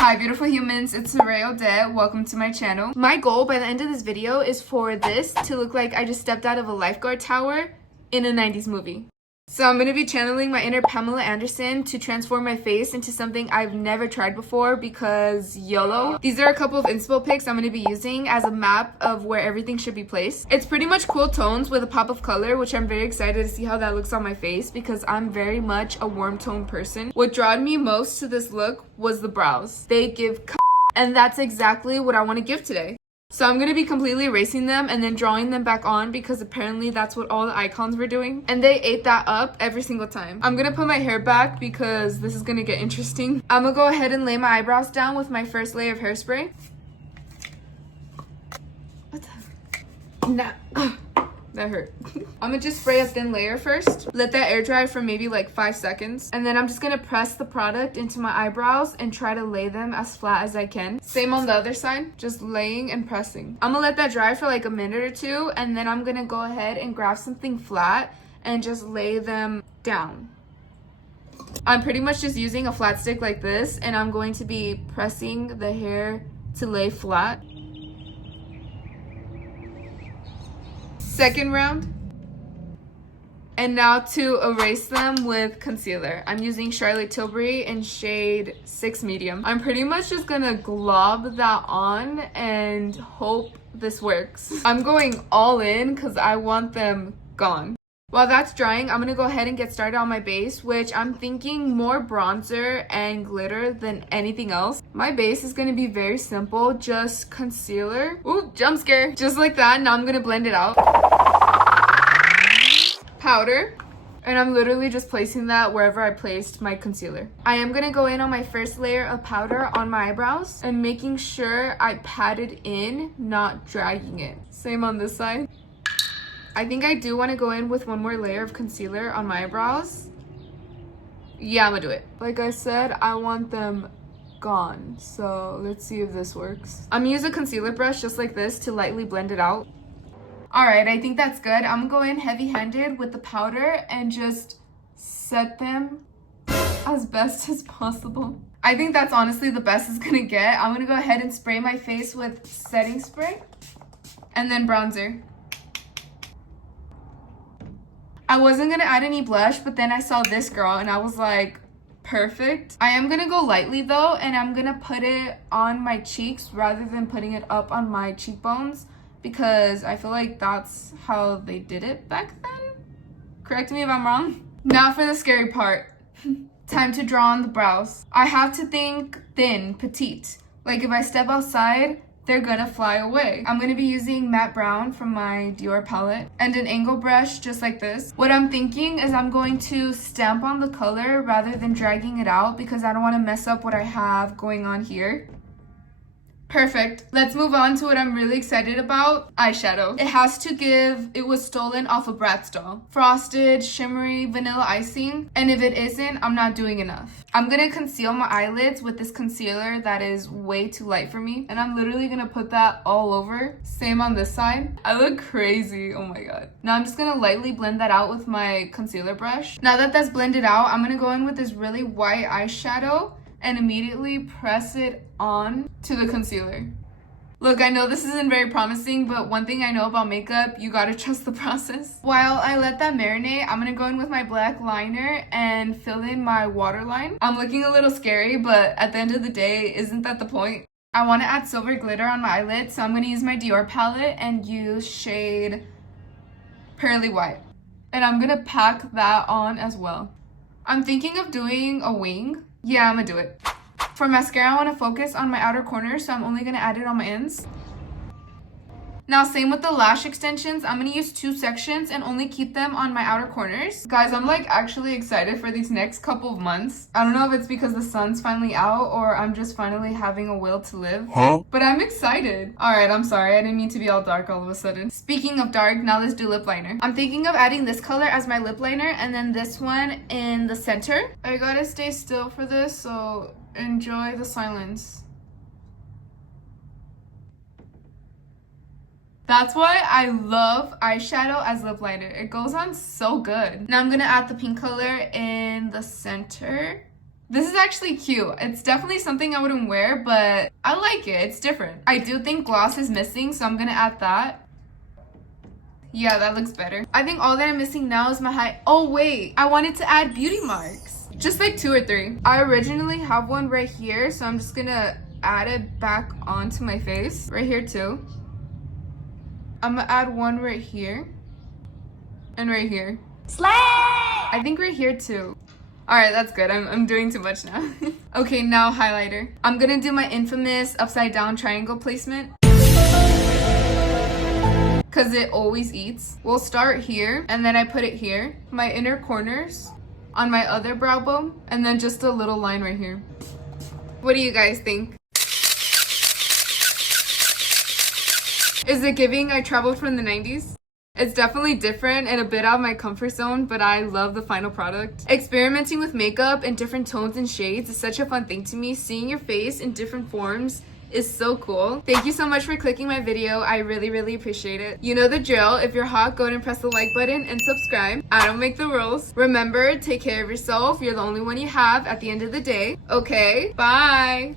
Hi beautiful humans, it's Saray Odette. Welcome to my channel. My goal by the end of this video is for this to look like I just stepped out of a lifeguard tower in a 90s movie. So I'm going to be channeling my inner Pamela Anderson to transform my face into something I've never tried before because YOLO. These are a couple of inspo pics I'm going to be using as a map of where everything should be placed. It's pretty much cool tones with a pop of color, which I'm very excited to see how that looks on my face because I'm very much a warm tone person. What drew me most to this look was the brows. They give and that's exactly what I want to give today. So I'm going to be completely erasing them and then drawing them back on because apparently that's what all the icons were doing. And they ate that up every single time. I'm going to put my hair back because this is going to get interesting. I'm going to go ahead and lay my eyebrows down with my first layer of hairspray. What the? Nah. That hurt. I'm gonna just spray a thin layer first. Let that air dry for maybe like 5 seconds. And then I'm just gonna press the product into my eyebrows and try to lay them as flat as I can. Same on the other side, just laying and pressing. I'm gonna let that dry for like a minute or two and then I'm gonna go ahead and grab something flat and just lay them down. I'm pretty much just using a flat stick like this and I'm going to be pressing the hair to lay flat. Second round. And now to erase them with concealer. I'm using Charlotte Tilbury in shade 6 medium. I'm pretty much just gonna glob that on and hope this works. I'm going all in because I want them gone. While that's drying, I'm gonna go ahead and get started on my base, which I'm thinking more bronzer and glitter than anything else. My base is gonna be very simple, just concealer. Ooh, jump scare. Just like that. Now I'm gonna blend it out. Powder. And I'm literally just placing that wherever I placed my concealer. I am gonna go in on my first layer of powder on my eyebrows and making sure I pat it in, not dragging it. Same on this side. I think I do want to go in with one more layer of concealer on my eyebrows. Yeah, I'm gonna do it. Like I said, I want them gone. So let's see if this works. I'm gonna use a concealer brush just like this to lightly blend it out. Alright, I think that's good. I'm gonna go in heavy-handed with the powder and just set them as best as possible. I think that's honestly the best it's gonna get. I'm gonna go ahead and spray my face with setting spray and then bronzer. I wasn't gonna add any blush, but then I saw this girl and I was like, perfect. I am gonna go lightly though, and I'm gonna put it on my cheeks rather than putting it up on my cheekbones because I feel like that's how they did it back then. Correct me if I'm wrong. Now for the scary part. Time to draw on the brows. I have to think thin, petite. Like if I step outside, they're gonna fly away. I'm gonna be using matte brown from my Dior palette and an angle brush just like this. What I'm thinking is I'm going to stamp on the color rather than dragging it out because I don't want to mess up what I have going on here. Perfect. Let's move on to what I'm really excited about. Eyeshadow. It has to give, it was stolen off a Bratz doll. Frosted, shimmery, vanilla icing. And if it isn't, I'm not doing enough. I'm gonna conceal my eyelids with this concealer that is way too light for me. And I'm literally gonna put that all over. Same on this side. I look crazy, oh my god. Now I'm just gonna lightly blend that out with my concealer brush. Now that that's blended out, I'm gonna go in with this really white eyeshadow and immediately press it on to the concealer. Look, I know this isn't very promising, but one thing I know about makeup, you gotta trust the process. While I let that marinate, I'm gonna go in with my black liner and fill in my waterline. I'm looking a little scary, but at the end of the day, isn't that the point? I wanna add silver glitter on my eyelid, so I'm gonna use my Dior palette and use shade Pearly White. And I'm gonna pack that on as well. I'm thinking of doing a wing. Yeah, I'm gonna do it. For mascara, I want to focus on my outer corners, so I'm only gonna add it on my ends. Now, same with the lash extensions. I'm gonna use 2 sections and only keep them on my outer corners. Guys, I'm like actually excited for these next couple of months. I don't know if it's because the sun's finally out or I'm just finally having a will to live. But I'm excited. Alright, I'm sorry. I didn't mean to be all dark all of a sudden. Speaking of dark, now let's do lip liner. I'm thinking of adding this color as my lip liner and then this one in the center. I gotta stay still for this, so enjoy the silence. That's why I love eyeshadow as lip liner. It goes on so good. Now I'm gonna add the pink color in the center This is actually cute. It's definitely something I wouldn't wear, but I like it. It's different. I do think gloss is missing, so I'm gonna add that. Yeah, that looks better. I think all that I'm missing now is my high. Oh wait, I wanted to add beauty marks. Just like 2 or 3. I originally have one right here, so I'm just gonna add it back onto my face. Right here too. I'm gonna add one right here. And right here. Slay! I think right here too. Alright, that's good. I'm doing too much now. Okay, now highlighter. I'm gonna do my infamous upside down triangle placement. Cause it always eats. We'll start here, and then I put it here. My inner corners, on my other brow bone, and then just a little line right here. What do you guys think? Is it giving I traveled from the 90s? It's definitely different and a bit out of my comfort zone, but I love the final product. Experimenting with makeup in different tones and shades is such a fun thing to me. Seeing your face in different forms is so cool. Thank you so much for clicking my video. I really appreciate it. You know the drill. If you're hot, go ahead and press the like button and subscribe. I don't make the rules. Remember, take care of yourself. You're the only one you have at the end of the day. Okay, bye.